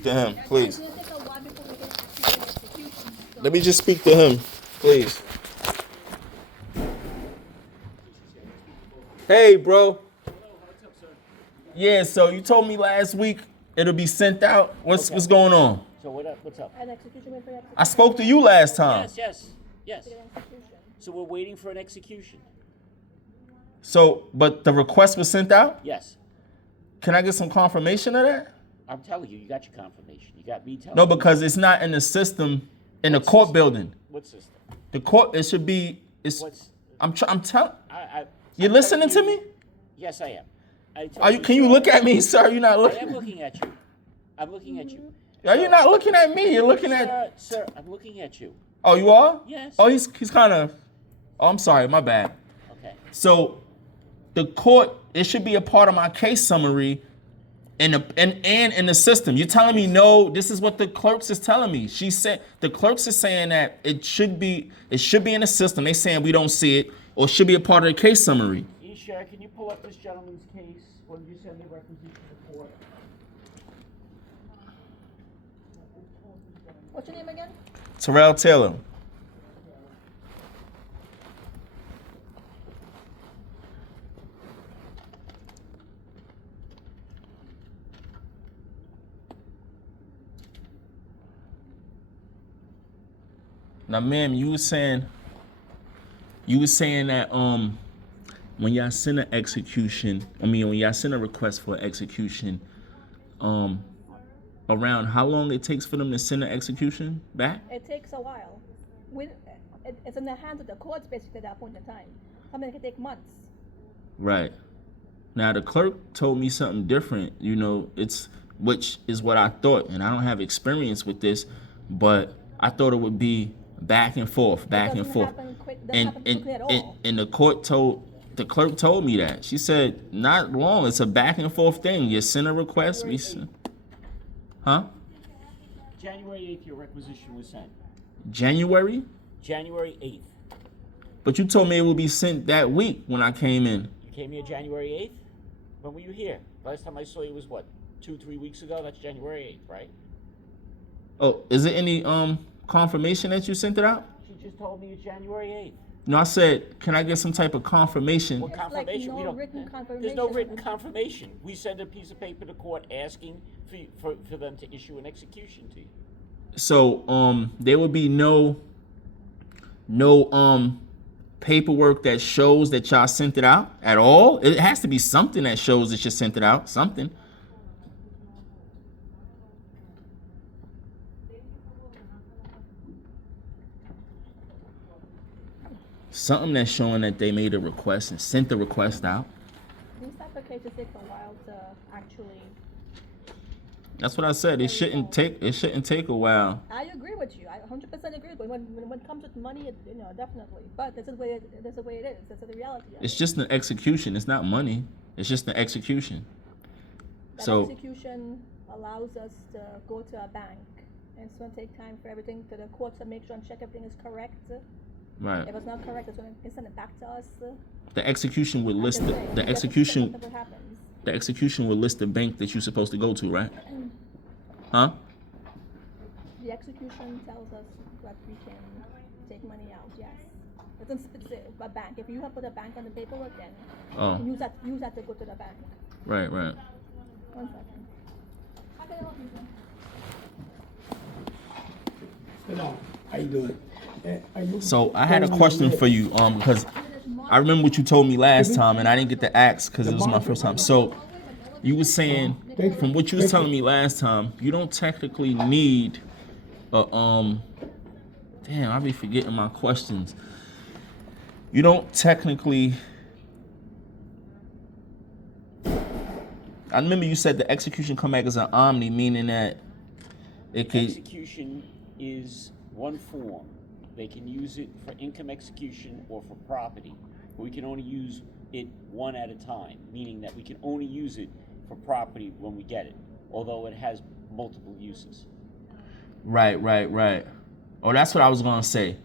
To him, please. Let me just speak to him, please. Hey, bro. Yeah, so you told me last week it'll be sent out. What's going on? So what's up? An execution wait for execution. I spoke to you last time. Yes. So we're waiting for an execution. So, but the request was sent out? Yes. Can I get some confirmation of that? I'm telling you, you got your confirmation. You got me telling No, you. because it's not in the system in the What court system? building. What system? The court, it should be. It's. What's I'm telling. I You're I'm listening telling to you- me? Yes, I am. Are you? Can you look at me, sir? You're not I am looking. looking at you. I'm looking at you. Are you not looking at me? You're looking at. Sir, I'm looking at you. Oh, you are? Yes. Oh, he's kind of. Oh, I'm sorry. My bad. Okay. So, the court, it should be a part of my case summary, in the system. You're telling me no. This is what the clerks is telling me. She said the clerks is saying that it should be in the system. They saying we don't see it, or it should be a part of the case summary. Isha, can you pull up this gentleman's case? When did you send the requisition report? What's your name again? Terrell Taylor. Now, ma'am, you were saying that when y'all send an execution, when y'all send a request for execution, around how long it takes for them to send the execution back? It takes a while. It's in the hands of the courts basically at that point in time. Something that can take months. Right. Now the clerk told me something different, which is what I thought, and I don't have experience with this, but I thought it would be back and forth. And the clerk told me that. She said, not long, it's a back and forth thing. You send a request, we send. Huh? January 8th, your requisition was sent. January? January 8th. But you told me it would be sent that week when I came in. You came here January 8th? When were you here? Last time I saw you was what? 2-3 weeks ago? That's January 8th, right? Oh, is there any confirmation that you sent it out? She just told me it's January 8th. No, I said, can I get some type of confirmation? What confirmation? Like We no don't. written confirmation. There's no written confirmation. We send a piece of paper to court asking for them to issue an execution to you. So there would be no paperwork that shows that y'all sent it out at all? It has to be something that shows that you sent it out. Something. Something that's showing that they made a request and sent the request out. These type of cases take a while to actually. That's what I said. It shouldn't take a while. I agree with you. I 100% agree. But when it comes with money, definitely. But this is the way it is. This is the reality. It's just an execution. It's not money. It's just an execution. That So execution allows us to go to a bank, and it's going to take time for everything to the court to make sure and check everything is correct. right. If it's not correct, it's going to send it back to us. The execution would list the What execution. happens. The execution would list the bank that you're supposed to go to, right? Huh? The execution tells us that we can take money out. Yes, it's in a bank. If you have put a bank on the paperwork, then Oh. use that to go to the bank. Right. 1 second. How can I help you, sir? Hello, how you doing? So I had a question for you, because I remember what you told me last time, and I didn't get to ask because it was my first time. So you were saying, from what you was telling me last time, you don't technically need a Damn, I be forgetting my questions. You don't technically. I remember you said the execution come back as an omni, meaning that it could. Execution is one form. They can use it for income execution or for property. But we can only use it one at a time, meaning that we can only use it for property when we get it, although it has multiple uses. Right. Oh, that's what I was gonna say.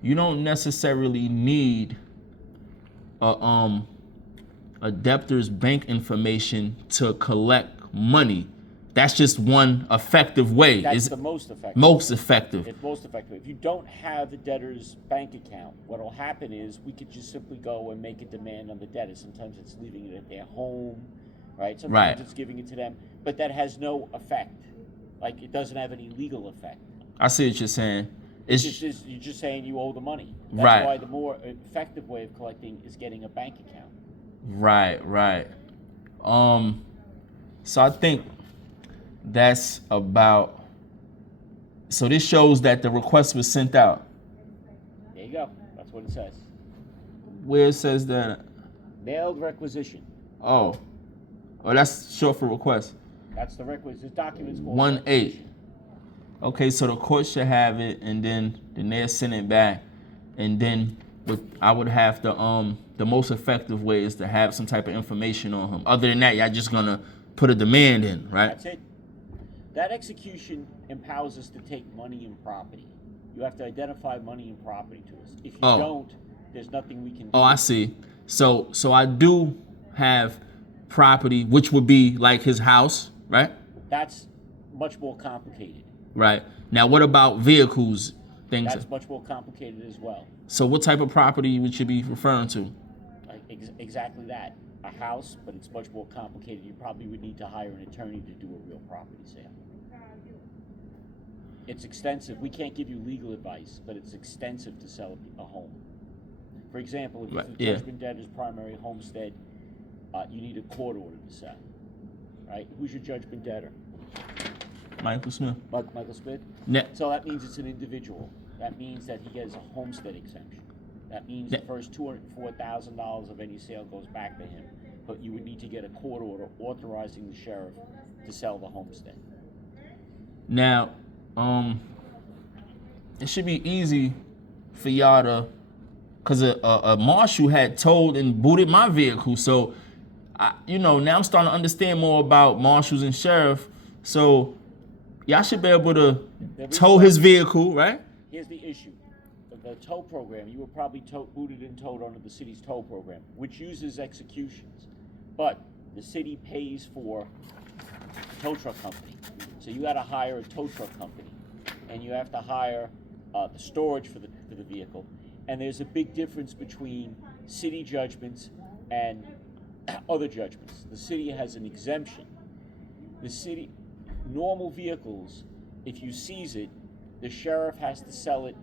You don't necessarily need a debtor's bank information to collect money. that's just one effective way. That's Is the most effective. most effective. It's most effective. If you don't have the debtor's bank account, what will happen is we could just simply go and make a demand on the debtor. Sometimes it's leaving it at their home, right? Sometimes Right. it's giving it to them, but that has no effect. Like, it doesn't have any legal effect. I see what you're saying. It's You're just saying you owe the money. That's Right. why the more effective way of collecting is getting a bank account. right. So I think that's about. So this shows that the request was sent out. There you go. That's what it says. Where it says that. Mailed requisition. Oh, that's short for request. That's the requisition. The document's called 1-8. requisition. Okay, so the court should have it, and then they'll send it back, and then I would have the most effective way is to have some type of information on him. Other than that, y'all just gonna put a demand in, right? That's it. That execution empowers us to take money and property. You have to identify money and property to us. If you Oh. don't, there's nothing we can do. Oh, I see. So I do have property, which would be like his house, right? That's much more complicated. Right. Now, what about vehicles? Things. That's much more complicated as well. So what type of property would you be referring to? Exactly that. A house, but it's much more complicated. You probably would need to hire an attorney to do a real property sale. It's extensive. We can't give you legal advice, but it's extensive to sell a home. For example, if Right, it's a yeah. judgment debtor's primary homestead, you need a court order to sell. Right? Who's your judgment debtor? Michael Smith. Michael Smith? Ne- So that means it's an individual. That means that he gets a homestead exemption. That means the first $204,000 of any sale goes back to him. But you would need to get a court order authorizing the sheriff to sell the homestead. Now, it should be easy for y'all to, cause a marshal had towed and booted my vehicle. So, now I'm starting to understand more about marshals and sheriff. So, y'all should be able to tow his vehicle, right? Here's the issue. The tow program, you were probably booted and towed under the city's tow program, which uses executions. But the city pays for a tow truck company. So you got to hire a tow truck company. And you have to hire the storage for the vehicle. And there's a big difference between city judgments and other judgments. The city has an exemption. The city, normal vehicles, if you seize it, the sheriff has to sell it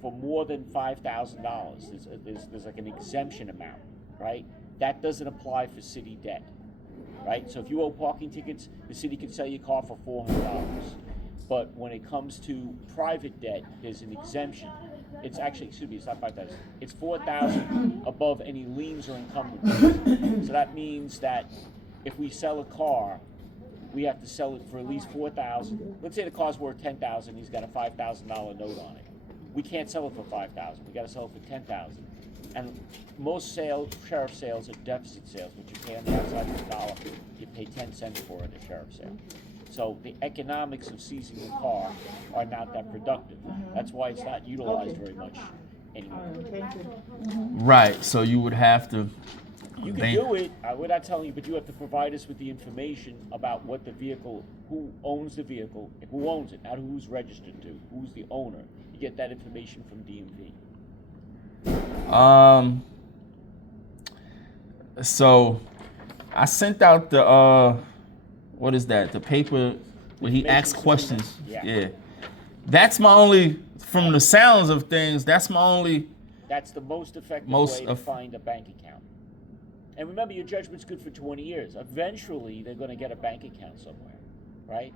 for more than $5,000. There's like an exemption amount, right? That doesn't apply for city debt, right? So if you owe parking tickets, the city can sell your car for $400. But when it comes to private debt, there's an exemption. It's actually, excuse me, it's not $5,000. It's $4,000 above any liens or encumbrances. So that means that if we sell a car, we have to sell it for at least $4,000. Let's say the car's worth $10,000. He's got a $5,000 note on it. We can't sell it for $5,000. We got to sell it for $10,000. And most sheriff sales are deficit sales. What you pay on the outside of the dollar, you pay 10 cents for it at a sheriff sale. So the economics of seizing the car are not that productive. That's why it's not utilized very much anymore. Right. So you would have to. You can do it, we're not telling you, but you have to provide us with the information about what the vehicle, who owns the vehicle, who owns it, not who's registered to, who's the owner. You get that information from DMV. So I sent out the what is that? The paper where he asks questions. Yeah. That's my only, from the sounds of things, that's my only. That's the most effective way to find a bank account. And remember, your judgment's good for 20 years. Eventually, they're going to get a bank account somewhere, right?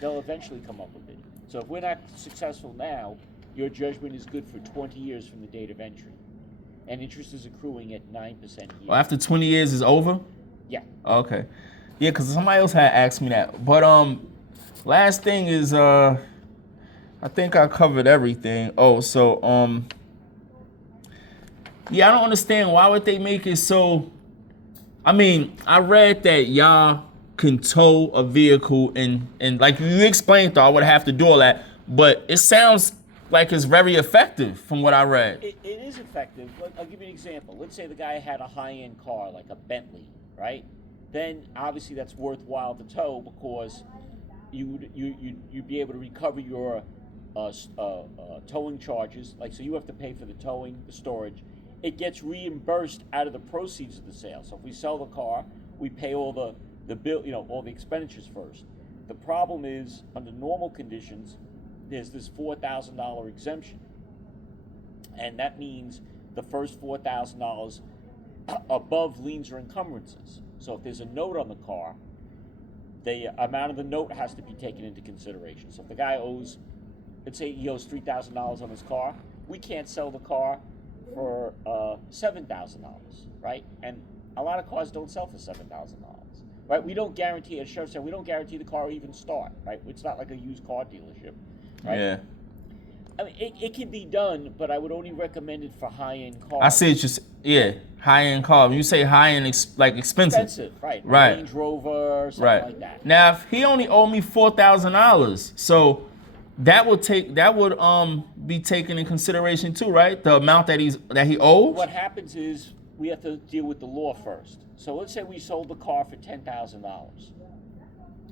They'll eventually come up with it. So if we're not successful now, your judgment is good for 20 years from the date of entry. And interest is accruing at 9% a year. Well, after 20 years is over? Yeah. Okay. Yeah, because somebody else had asked me that. But last thing is I think I covered everything. Oh, so yeah, I don't understand why would they make it so. I mean, I read that y'all can tow a vehicle and like you explained, though, I would have to do all that, but it sounds like it's very effective from what I read. It is effective. I'll give you an example. Let's say the guy had a high-end car, like a Bentley, right? then obviously that's worthwhile to tow because you'd be able to recover your towing charges. Like, so you have to pay for the towing, the storage. It gets reimbursed out of the proceeds of the sale. So if we sell the car, we pay all the bill, all the expenditures first. The problem is, under normal conditions, there's this $4,000 exemption, and that means the first $4,000 above liens or encumbrances. So if there's a note on the car, the amount of the note has to be taken into consideration. So if the guy owes, let's say he owes $3,000 on his car, we can't sell the car for $7,000, right? And a lot of cars don't sell for $7,000, right? We don't guarantee, as Sheriff said, we don't guarantee the car will even start, right? It's not like a used car dealership, right? Yeah. I mean, it can be done, but I would only recommend it for high-end cars. I see it. Yeah, high-end car. When you say high-end, like expensive. Expensive, right? Right. Range Rover, something Right. like that. Now, if he only owed me $4,000, so that would be taken in consideration too, right? The amount that he owed. What happens is we have to deal with the law first. So let's say we sold the car for $10,000.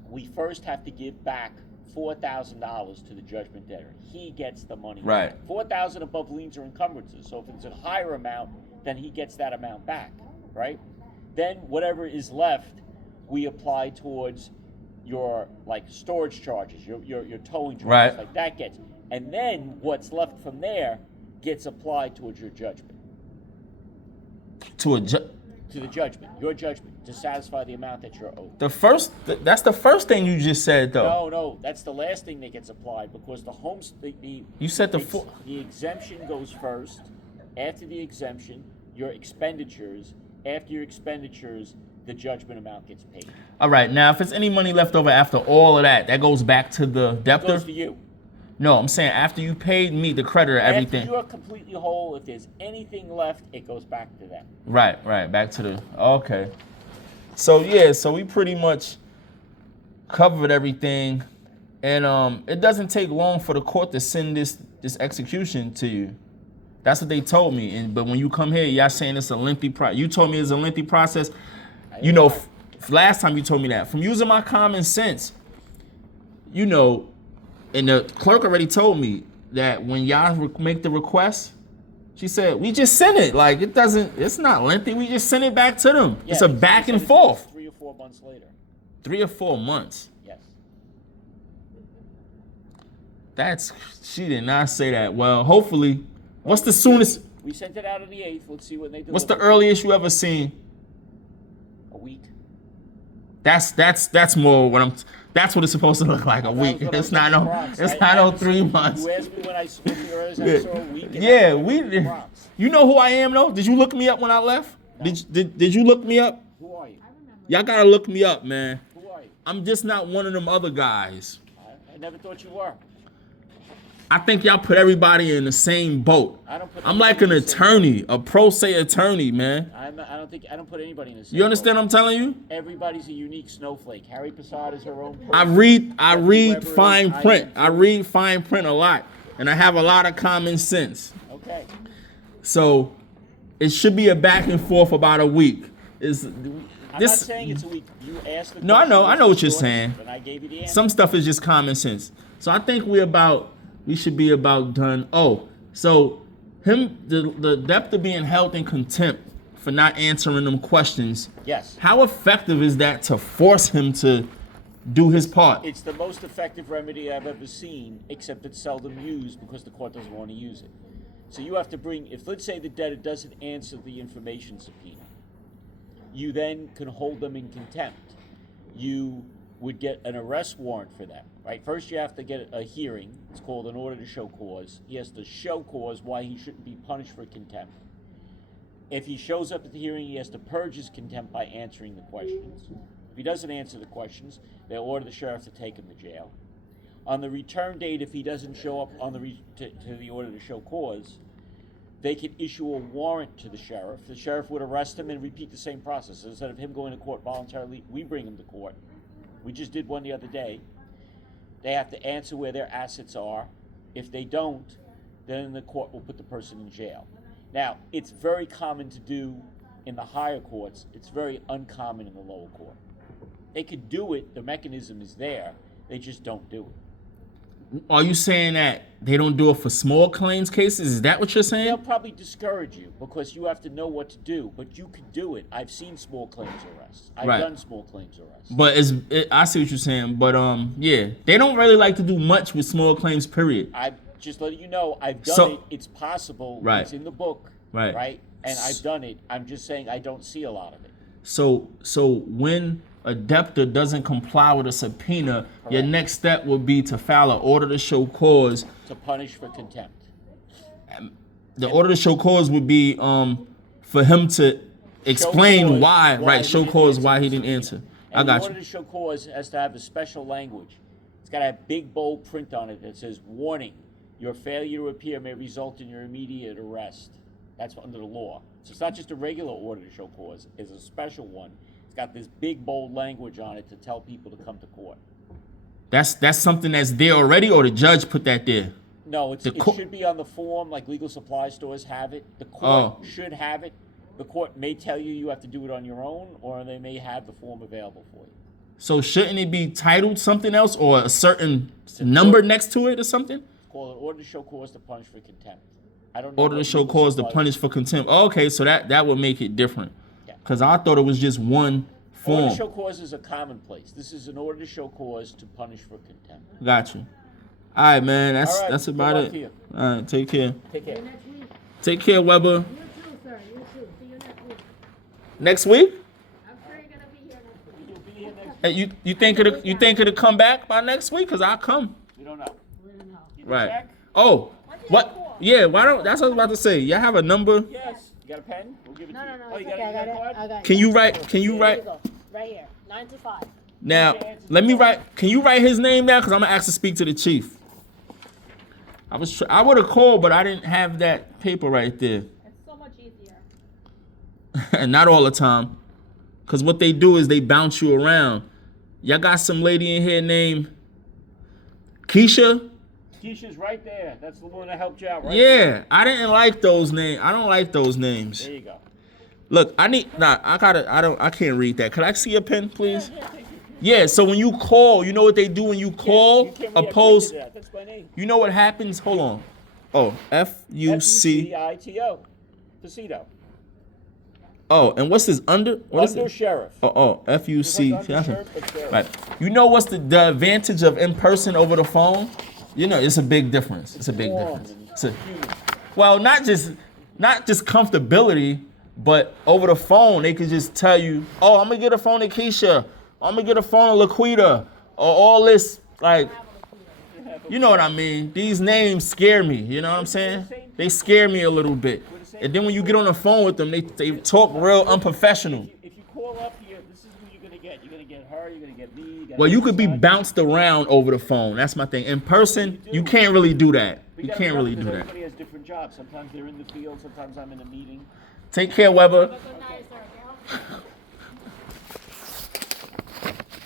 We first have to give back $4,000 to the judgment debtor. He gets the money. Right. $4,000 above liens or encumbrances. So if it's a higher amount, then he gets that amount back, right? Then whatever is left, we apply towards your storage charges, your towing charges, Right. like that gets. And then what's left from there gets applied towards your judgment. To To the judgment, your judgment, to satisfy the amount that you're owed. that's the first thing you just said, though. No, that's the last thing that gets applied because You said the exemption goes first. After the exemption, your expenditures. After your expenditures, the judgment amount gets paid. All right. Now, if there's any money left over after all of that, that goes back to the It debtor. goes to you. No, I'm saying after you paid me, the creditor, everything. After you're completely whole, if there's anything left, it goes back to them. Right, back to the, okay. So yeah, so we pretty much covered everything, and it doesn't take long for the court to send this execution to you. That's what they told me. But when you come here, y'all saying it's a lengthy process. You told me it's a lengthy process. You know, last time you told me that. From using my common sense, and the clerk already told me that when y'all make the request, she said, we just send it. Like, it's not lengthy. We just send it back to them. Yeah, it's a back and forth. 3 or 4 months later. 3 or 4 months. Yes. She did not say that. Well, hopefully, what's the soonest? We sent it out on the 8th. Let's see when they do. What's the earliest you ever seen? A week. That's more what that's what it's supposed to look like, a week. It's not no 3 months. You asked me when I saw a week. Yeah, you know who I am though? Did you look me up when I left? No. Did you look me up? Who are you? Y'all gotta look me up, man. Who are you? I'm just not one of them other guys. I never thought you were. I think y'all put everybody in the same boat. I'm like an attorney, a pro se attorney, man. I don't put anybody in the same You understand boat. what I'm telling you? Everybody's a unique snowflake. Harry Posada is her own person. I read fine print. I read fine print a lot, and I have a lot of common sense. Okay. So it should be a back and forth about a week. I'm not saying it's a week. You asked the question. No, I know what you're saying. And I gave you the answer. Some stuff is just common sense. So I think we should be about done. Oh, so the debtor being held in contempt for not answering them questions. Yes. How effective is that to force him to do his part? It's the most effective remedy I've ever seen, except it's seldom used because the court doesn't want to use it. So you have to if let's say the debtor doesn't answer the information subpoena, you then can hold them in contempt. You would get an arrest warrant for them, right? First you have to get a hearing. It's called an order to show cause. He has to show cause why he shouldn't be punished for contempt. If he shows up at the hearing, he has to purge his contempt by answering the questions. If he doesn't answer the questions, they'll order the sheriff to take him to jail. On the return date, if he doesn't show up on to the order to show cause, they can issue a warrant to the sheriff. The sheriff would arrest him and repeat the same process. Instead of him going to court voluntarily, we bring him to court. We just did one the other day. They have to answer where their assets are. If they don't, then the court will put the person in jail. Now, it's very common to do in the higher courts, it's very uncommon in the lower court. They could do it, the mechanism is there, they just don't do it. Are you saying that they don't do it for small claims cases? Is that what you're saying? They'll probably discourage you because you have to know what to do, but you could do it. I've seen small claims arrests. I've Right. done small claims arrests. But I see what you're saying. But yeah, they don't really like to do much with small claims. Period. I'm just letting you know I've done So- it. It's possible. Right. It's in the book. Right. Right. And I've done it. I'm just saying I don't see a lot of it. So when a debtor doesn't comply with a subpoena, your Correct. next step would be to file an order to show cause. To punish for contempt. The order to show cause would be for him to explain cause why, why right? he Show didn't cause answer why the he didn't subpoena. answer. I And got the order you. to show cause has to have a special language. It's got to have big bold print on it that says, "Warning: your failure to appear may result in your immediate arrest." That's under the law. So it's not just a regular order to show cause; it's a special one. It's got this big bold language on it to tell people to come to court. That's something that's there already, or the judge put that there. No, it co- should be on the form, like legal supply stores have it. The court Oh. should have it. The court may tell you you have to do it on your own, or they may have the form available for you. So shouldn't it be titled something else or a certain number next to it or something? It's called an order to show cause to punish for contempt. I don't know. Order to what show legal cause to supply- punish for contempt. Oh, okay, so that would make it different. Yeah. Because I thought it was just one Order form. to show cause is a commonplace. This is an order to show cause to punish for contempt. Got you. All right, man. All right, That's good about luck it. to you. All right, take care. Take care. Take care, Weber. You too, sir. You too. See you next week. Next week? I'm sure you're gonna be here next week. You'll be here next Hey, you think it'll come back by next week? Cause I'll come. We don't know. We don't know. You can Right. check? Oh, Why don't you what? call? Yeah. Why don't? That's what I was about to say. Y'all have a number? Yes. You got a pen? We'll give it No, to you. no, Oh, no. you It's got okay. it? I You got got a it. card? I got it. Can you write? Can you Here write? you go. Right here. 9 to 5. Now, let me write. Can you write his name down? Cause I'm gonna ask to speak to the chief. I would have called, but I didn't have that paper right there, It's so much easier. and not all the time. Cause what they do is they bounce you around. Y'all got some lady in here named Keisha. Keisha's right there. That's the one that helped you out, right? Yeah, I didn't like those names. I don't like those names. There you go. Look, I can't read that. Could I see a pen, please? Yeah, so when you call, you know what they do when you call? You can't read Oppose. that. That's my name. You know what happens? Hold on. Oh, F-U-C. F-U-C-I-T-O. Facito. Oh, and what's this under? What is Under it? sheriff. Oh, F-U-C. It's like under sheriff, but sheriff. Right. You know what's the advantage of in person over the phone? You know, it's a big difference. It's a big Warm difference. and It's a, human. well, not just comfortability, but over the phone, they could just tell you, oh, I'm gonna get a phone to Keisha. I'm gonna get a phone to Laquita. Or all this, like, you know what I mean? These names scare me, you know what I'm saying? They scare me a little bit. And then when you get on the phone with them, they talk real unprofessional. If you call up here, this is who you're gonna get. You're gonna get her. You're gonna get me. You Well, you could be bounced around over the phone. That's my thing. In person, you can't really do that. You can't really do that. Everybody has different jobs. Sometimes they're in the field. Sometimes I'm in a meeting. Take care, Weber. Good night, sir.